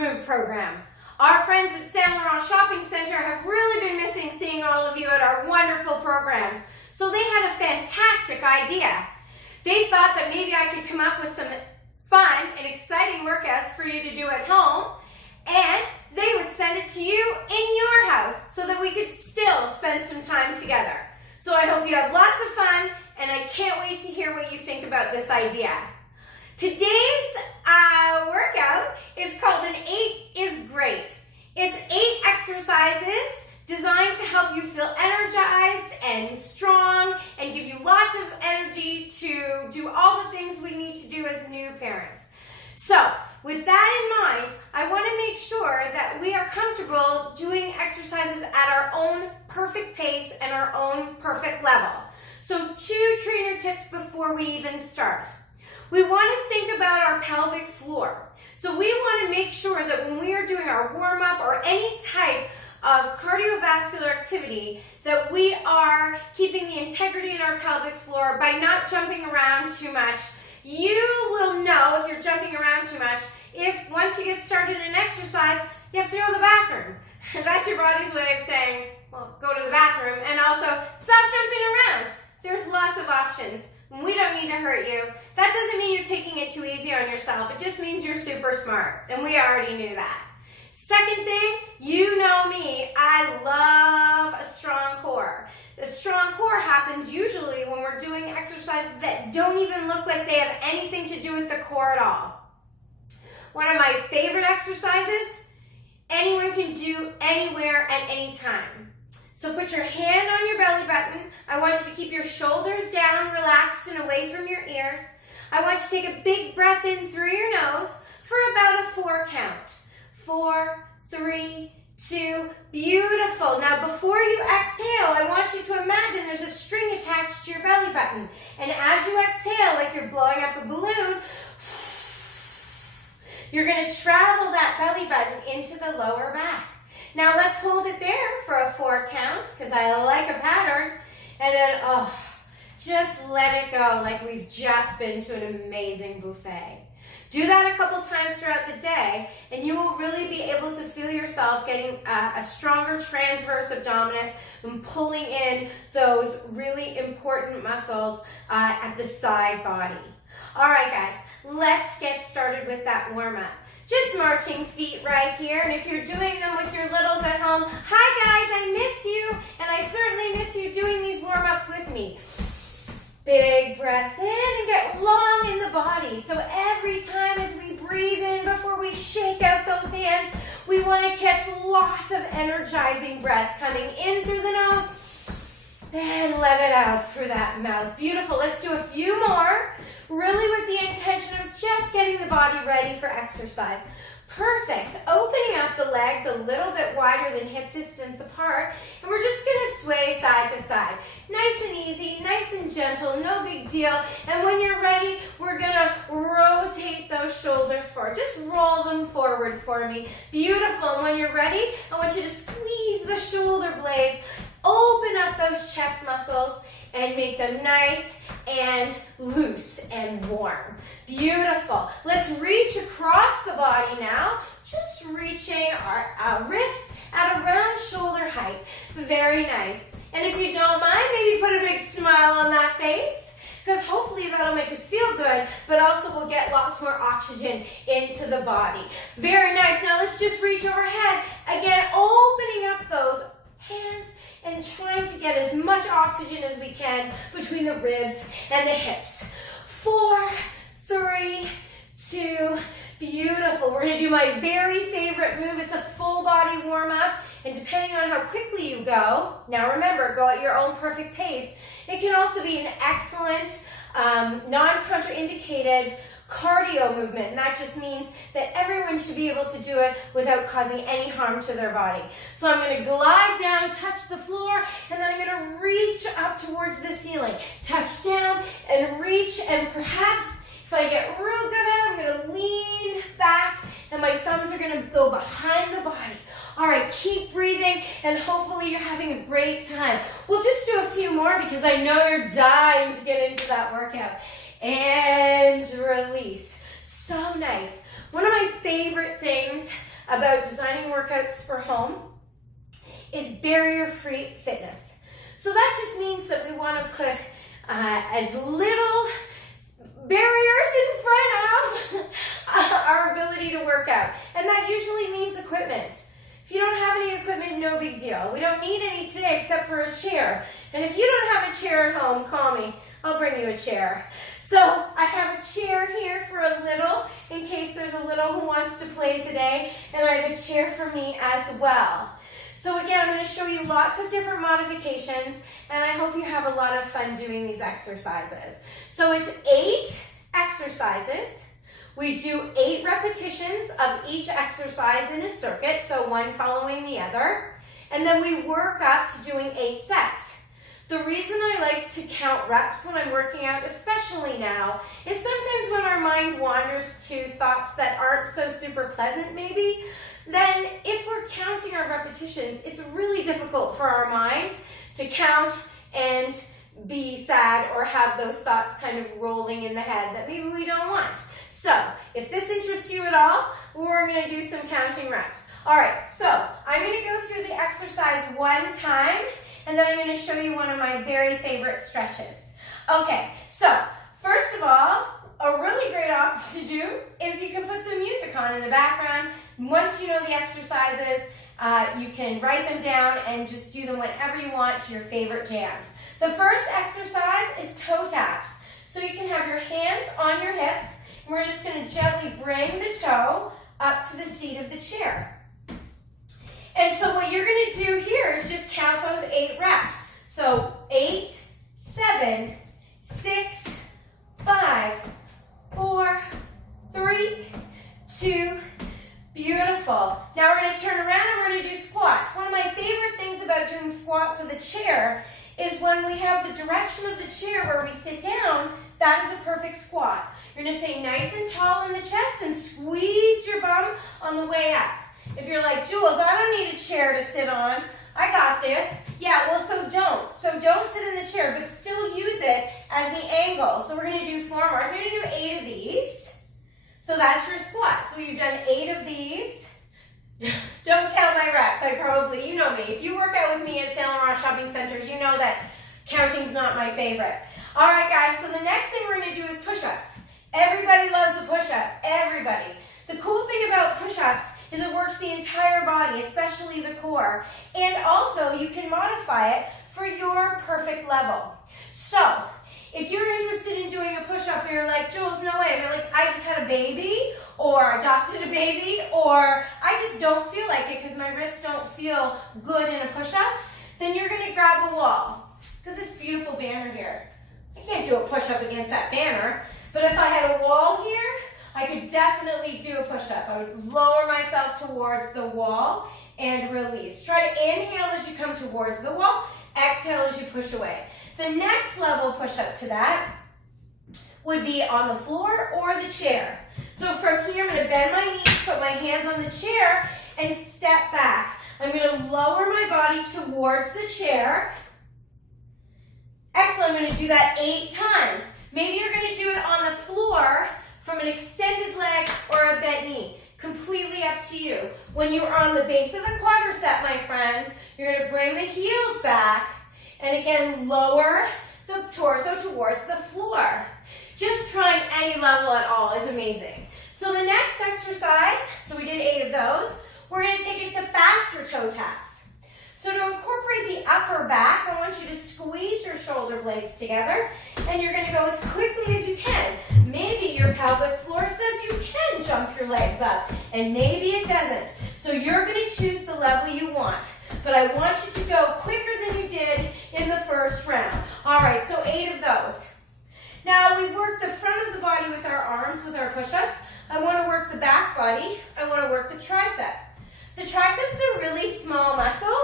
Move program. Our friends at Saint Laurent Shopping Center have really been missing seeing all of you at our wonderful programs. So they had a fantastic idea. They thought that maybe I could come up with some fun and exciting workouts for you to do at home, and they would send it to you in your house so that we could still spend some time together. So I hope you have lots of fun, and I can't wait to hear what you think about this idea. Today's workout is called an 8 is Great. It's 8 exercises designed to help you feel energized and strong and give you lots of energy to do all the things we need to do as new parents. So, with that in mind, I want to make sure that we are comfortable doing exercises at our own perfect pace and our own perfect level. So 2 trainer tips before we even start. We want to think about our pelvic floor. So we want to make sure that when we are doing our warm-up or any type of cardiovascular activity, that we are keeping the integrity in our pelvic floor by not jumping around too much. You will know if you're jumping around too much if once you get started in exercise, you have to go to the bathroom. That's your body's way of saying, well, go to the bathroom, and also stop jumping around. There's lots of options. We don't need to hurt you. That doesn't mean you're taking it too easy on yourself. It just means you're super smart, and we already knew that. Second thing, you know me, I love a strong core. A strong core happens usually when we're doing exercises that don't even look like they have anything to do with the core at all. One of my favorite exercises, anyone can do anywhere at any time. So put your hand on your belly button. I want you to keep your shoulders down, relaxed and away from your ears. I want you to take a big breath in through your nose for about a 4 count. 4, 3, 2, beautiful. Now before you exhale, I want you to imagine there's a string attached to your belly button. And as you exhale, like you're blowing up a balloon, you're going to travel that belly button into the lower back. Now let's hold it there for a 4 count, because I like a pattern. And then, just let it go like we've just been to an amazing buffet. Do that a couple times throughout the day, and you will really be able to feel yourself getting a stronger transverse abdominis and pulling in those really important muscles at the side body. All right, guys, let's get started with that warm-up. Just marching feet right here, and if you're doing them with your littles at home, hi guys, I miss you, and I certainly miss you doing these warm-ups with me. Big breath in and get long in the body. So every time as we breathe in, before we shake out those hands, we want to catch lots of energizing breath coming in through the nose and let it out through that mouth. Beautiful. Let's do a few more, really with the intention of just getting the body ready for exercise. Perfect. Opening up the legs a little bit wider than hip distance apart, and we're just going to sway side to side. Nice and easy, nice and gentle, no big deal. And when you're ready, we're going to rotate those shoulders forward. Just roll them forward for me. Beautiful. And when you're ready, I want you to squeeze the shoulder blades, open up those chest muscles, and make them nice and loose and warm. Beautiful. Let's reach across the body now, just reaching our wrists at around shoulder height. Very nice. And if you don't mind, maybe put a big smile on that face, because hopefully that'll make us feel good, but also we'll get lots more oxygen into the body. Very nice. Now let's just reach overhead. Again, opening up those hands and trying to get as much oxygen as we can between the ribs and the hips. 4, 3, 2, beautiful. We're going to do my very favorite move. It's a full body warm up, and depending on how quickly you go, now remember, go at your own perfect pace. It can also be an excellent, non-contraindicated cardio movement, and that just means that everyone should be able to do it without causing any harm to their body. So I'm going to glide down, touch the floor, and then I'm going to reach up towards the ceiling. Touch down and reach, and perhaps if I get real good at it, I'm going to lean back, and my thumbs are going to go behind the body. All right, keep breathing, and hopefully you're having a great time. We'll just do a few more because I know you're dying to get into that workout. And release. So nice. One of my favorite things about designing workouts for home is barrier-free fitness. So that just means that we want to put as little barriers in front of our ability to work out. And that usually means equipment. If you don't have any equipment, no big deal. We don't need any today except for a chair. And if you don't have a chair at home, call me. I'll bring you a chair. So I have a chair here for a little, in case there's a little who wants to play today. And I have a chair for me as well. So again, I'm going to show you lots of different modifications, and I hope you have a lot of fun doing these exercises. So it's 8 exercises. We do 8 repetitions of each exercise in a circuit, so one following the other. And then we work up to doing 8 sets. The reason I like to count reps when I'm working out, especially now, is sometimes when our mind wanders to thoughts that aren't so super pleasant maybe, then if we're counting our repetitions, it's really difficult for our mind to count and be sad or have those thoughts kind of rolling in the head that maybe we don't want. So if this interests you at all, we're going to do some counting reps. All right, so I'm going to go through the exercise one time, and then I'm going to show you one of my very favorite stretches. Okay, so first of all, a really great option to do is you can put some music on in the background. Once you know the exercises, you can write them down and just do them whenever you want to your favorite jams. The first exercise is toe taps. So you can have your hands on your hips, and we're just going to gently bring the toe up to the seat of the chair. And so what you're going to do here is just count those 8 reps. So 8, 7, 6, 5, 4, 3, 2, beautiful. Now we're going to turn around and we're going to do squats. One of my favorite things about doing squats with a chair is when we have the direction of the chair where we sit down, that is a perfect squat. You're going to stay nice and tall in the chest and squeeze your bum on the way up. If you're like, Jules, I don't need a chair to sit on. I got this. Yeah, well, so don't. So don't sit in the chair, but still use it as the angle. So we're going to do 4 more. So you're going to do 8 of these. So that's your squat. So you've done 8 of these. Don't count my reps. You know me. If you work out with me at Laurent Shopping Center, you know that counting's not my favorite. All right, guys. So the next thing we're going to do is push-ups. Everybody loves a push-up. Everybody. The cool thing about push-ups is it works the entire body, especially the core. And also, you can modify it for your perfect level. So, if you're interested in doing a push-up and you're like, Jules, no way, I just had a baby, or adopted a baby, or I just don't feel like it because my wrists don't feel good in a push-up, then you're going to grab a wall. Look at this beautiful banner here. I can't do a push-up against that banner, but if I had a wall here, I could definitely do a push-up. I would lower myself towards the wall and release. Try to inhale as you come towards the wall, exhale as you push away. The next level push-up to that would be on the floor or the chair. So from here, I'm going to bend my knees, put my hands on the chair, and step back. I'm going to lower my body towards the chair. Excellent. I'm going to do that 8 times. Maybe you're going to do it on the floor from an extended leg or a bent knee. Completely up to you. When you are on the base of the quadricep, my friends, you're going to bring the heels back and again lower the torso towards the floor. Just trying any level at all is amazing. So the next exercise, so we did 8 of those, we're going to take it to faster toe taps. So to incorporate the upper back, I want you to squeeze your shoulder blades together, and you're going to go as quickly as you can. Maybe your pelvic floor says you can jump your legs up, and maybe it doesn't. So you're going to choose the level you want, but I want you to go quicker than you did in the first round. All right, so 8 of those. Now we've worked the front of the body with our arms, with our push-ups. I want to work the back body. I want to work the tricep. The tricep's a really small muscle,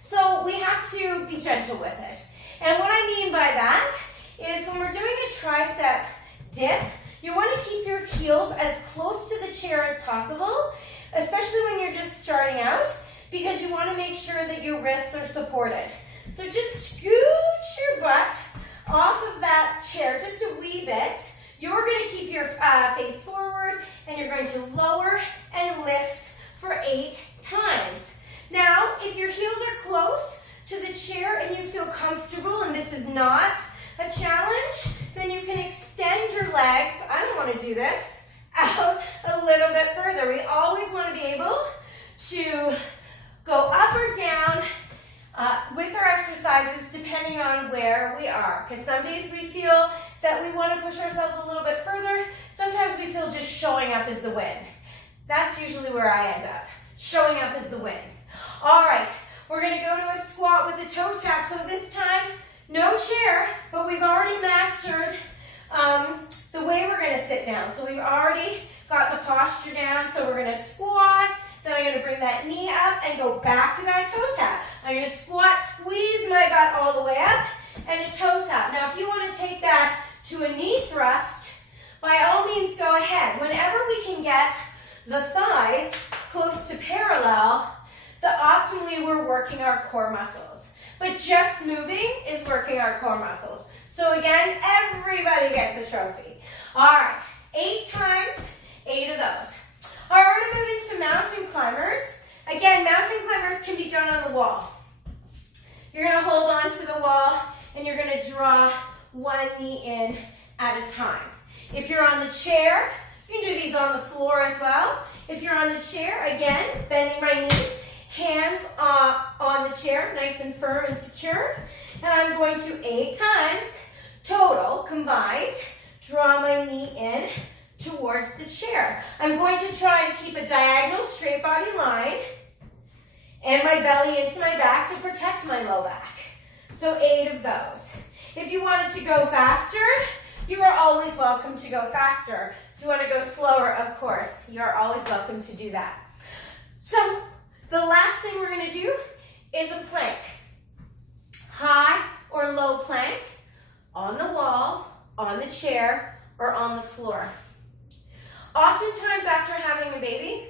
so we have to be gentle with it. And what I mean by that is when we're doing a tricep dip, you want to keep your heels as close to the chair as possible, especially when you're just starting out, because you want to make sure that your wrists are supported. So just scooch your butt off of that chair just a wee bit. You're going to keep your face forward, and you're going to lower and lift feel comfortable and this is not a challenge, then you can extend your legs. I don't want to do this. Out a little bit further. We always want to be able to go up or down with our exercises depending on where we are. Because some days we feel that we want to push ourselves a little bit further. Sometimes we feel just showing up is the win. That's usually where I end up. Showing up is the win. All right, we're going to go to a squat with a toe tap. So this time, no chair, but we've already mastered the way we're going to sit down. So we've already got the posture down. So we're going to squat. Then I'm going to bring that knee up and go back to that toe tap. I'm going to squat, squeeze my butt all the way up, and a toe tap. Now, if you want to take that to a knee thrust, by all means go ahead. Whenever we can get the thighs close to parallel, optimally we're working our core muscles. But just moving is working our core muscles. So again, everybody gets a trophy. All right, 8 times, 8 of those. All right, we're going to move into mountain climbers. Again, mountain climbers can be done on the wall. You're going to hold on to the wall and you're going to draw one knee in at a time. If you're on the chair, you can do these on the floor as well. If you're on the chair, again, bending my knees, hands on the chair, nice and firm and secure. And I'm going to 8 times, total, combined, draw my knee in towards the chair. I'm going to try to keep a diagonal straight body line and my belly into my back to protect my low back. So 8 of those. If you wanted to go faster, you are always welcome to go faster. If you want to go slower, of course, you're always welcome to do that. So the last thing we're going to do is a plank. High or low plank on the wall, on the chair, or on the floor. Oftentimes after having a baby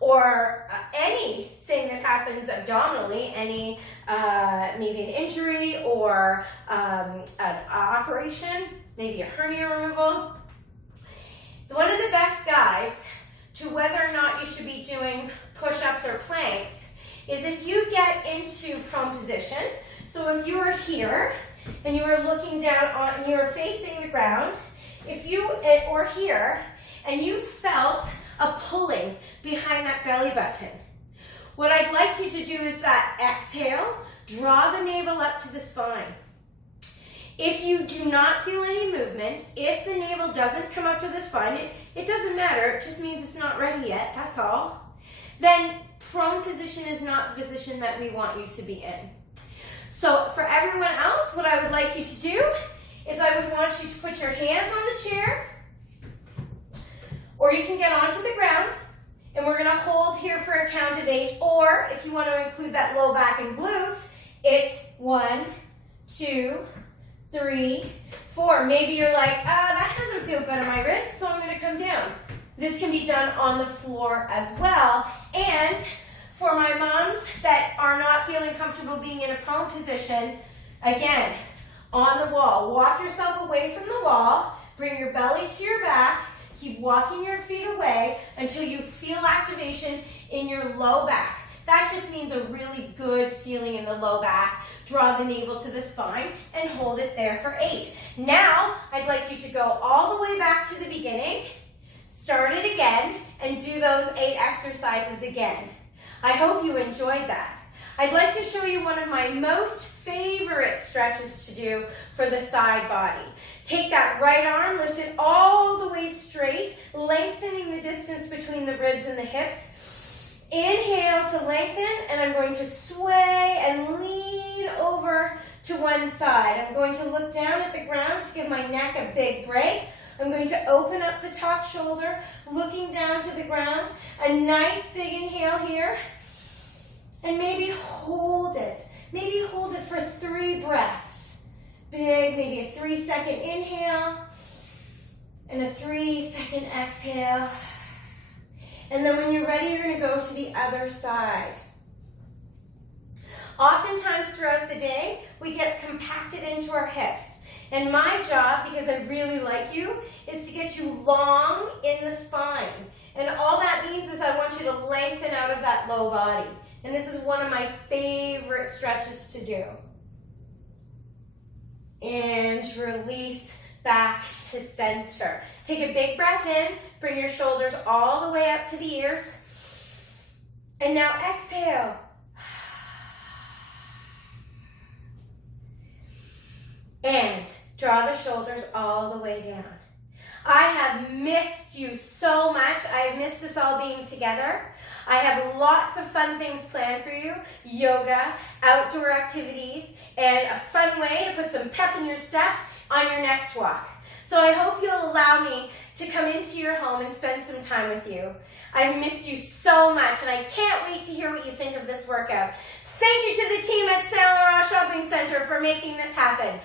or anything that happens abdominally, maybe an injury or an operation, maybe a hernia removal, one of the best guides to whether or not you should be doing push-ups or planks is if you get into prone position. So if you are here and you are looking down and you are facing the ground, or here, and you felt a pulling behind that belly button, what I'd like you to do is that exhale, draw the navel up to the spine. If you do not feel any movement, if the navel doesn't come up to the spine, it doesn't matter, it just means it's not ready yet, that's all. Then prone position is not the position that we want you to be in. So for everyone else, what I would like you to do is I would want you to put your hands on the chair, or you can get onto the ground, and we're going to hold here for a count of 8, or if you want to include that low back and glute, it's 1, 2, 3, 4. Maybe you're like, that doesn't feel good on my wrist, so I'm going to come down. This can be done on the floor as well. And for my moms that are not feeling comfortable being in a prone position, again, on the wall. Walk yourself away from the wall, bring your belly to your back, keep walking your feet away until you feel activation in your low back. That just means a really good feeling in the low back. Draw the navel to the spine and hold it there for 8. Now, I'd like you to go all the way back to the beginning, start it again, and do those 8 exercises again. I hope you enjoyed that. I'd like to show you one of my most favorite stretches to do for the side body. Take that right arm, lift it all the way straight, lengthening the distance between the ribs and the hips. Inhale to lengthen, and I'm going to sway and lean over to one side. I'm going to look down at the ground to give my neck a big break. I'm going to open up the top shoulder, looking down to the ground. A nice big inhale here. And maybe hold it. Maybe hold it for 3 breaths. Big, maybe a 3-second inhale and a 3-second exhale. And then when you're ready, you're going to go to the other side. Oftentimes throughout the day, we get compacted into our hips. And my job, because I really like you, is to get you long in the spine. And all that means is I want you to lengthen out of that low body. And this is one of my favorite stretches to do. And release back to center. Take a big breath in. Bring your shoulders all the way up to the ears. And now exhale. And draw the shoulders all the way down. I have missed you so much. I have missed us all being together. I have lots of fun things planned for you. Yoga, outdoor activities, and a fun way to put some pep in your step on your next walk. So I hope you'll allow me to come into your home and spend some time with you. I've missed you so much, and I can't wait to hear what you think of this workout. Thank you to the team at Saint Laurent Shopping Center for making this happen.